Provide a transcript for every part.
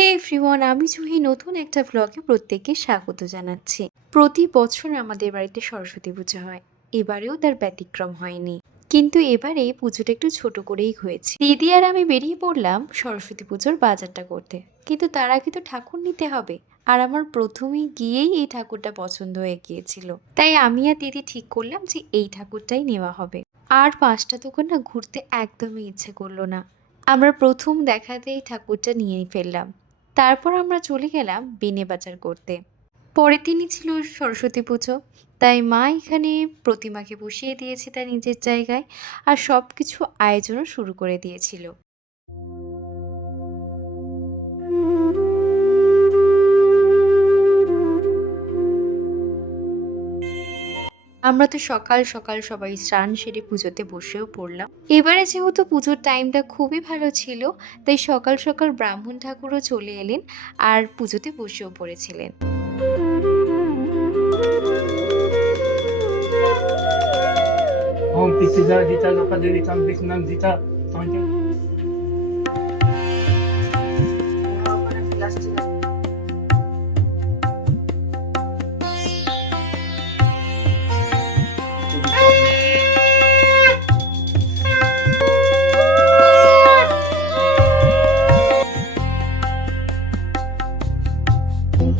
হে everyone, আমি জুহি নতুন একটা ভ্লগে প্রত্যেককে স্বাগত জানাচ্ছি। প্রতি বছর আমাদের বাড়িতে সরস্বতী পুজো হয়, এবারেও তার ব্যতিক্রম হয়নি। কিন্তু এবারে পুজোটা একটু ছোট করেই হয়েছে। দিদি আর আমি বেরিয়ে পড়লাম সরস্বতী পুজোর বাজারটা করতে, কিন্তু তার আগে তো ঠাকুর নিতে হবে। আর আমার প্রথমেই গিয়েই এই ঠাকুরটা পছন্দ হয়ে গিয়েছিল, তাই আমি আর দিদি ঠিক করলাম যে এই ঠাকুরটাই নেওয়া হবে। আর 5টা দোকান না ঘুরতে একদমই ইচ্ছে করলো না, আমরা প্রথম দেখাতেই ঠাকুরটা নিয়ে ফেললাম। তারপর আমরা চলে গেলাম বেনে বাজার করতে। পরের দিনই ছিল সরস্বতী পুজো, তাই মা এখানে প্রতিমাকে বসিয়ে দিয়েছে তার নিজের জায়গায়, আর সব কিছু আয়োজনও শুরু করে দিয়েছিল। আমরা তো সকাল সকাল সবাই স্নান সেরে পুজোতে বসেও পড়লাম। এবারে যেহেতু পুজোর টাইমটা খুবই ভালো ছিল, তাই সকাল সকাল ব্রাহ্মণ ঠাকুরও চলে এলেন আর পুজোতে বসেও পড়েছিলেন। Om Pitida Dita Lokadiritam Visnam Dita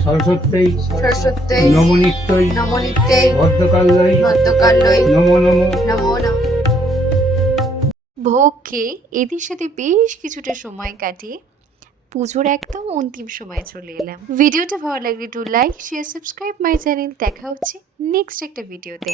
সরস্বত্যই সরস্বত্যই নমনিত্যই নমনিত্যই ভদ্রকাল্যই ভদ্রকাল্যই নমো নমো। নমো নমঃ। ভোগ খেয়ে এদের সাথে বেশ কিছুটা সময় কাটিয়ে পুজোর একদম অন্তিম সময় চলে এলাম। ভিডিওটা ভালো লাগলে একটু like share subscribe my channel. দেখা হচ্ছে নেক্সট একটা ভিডিওতে।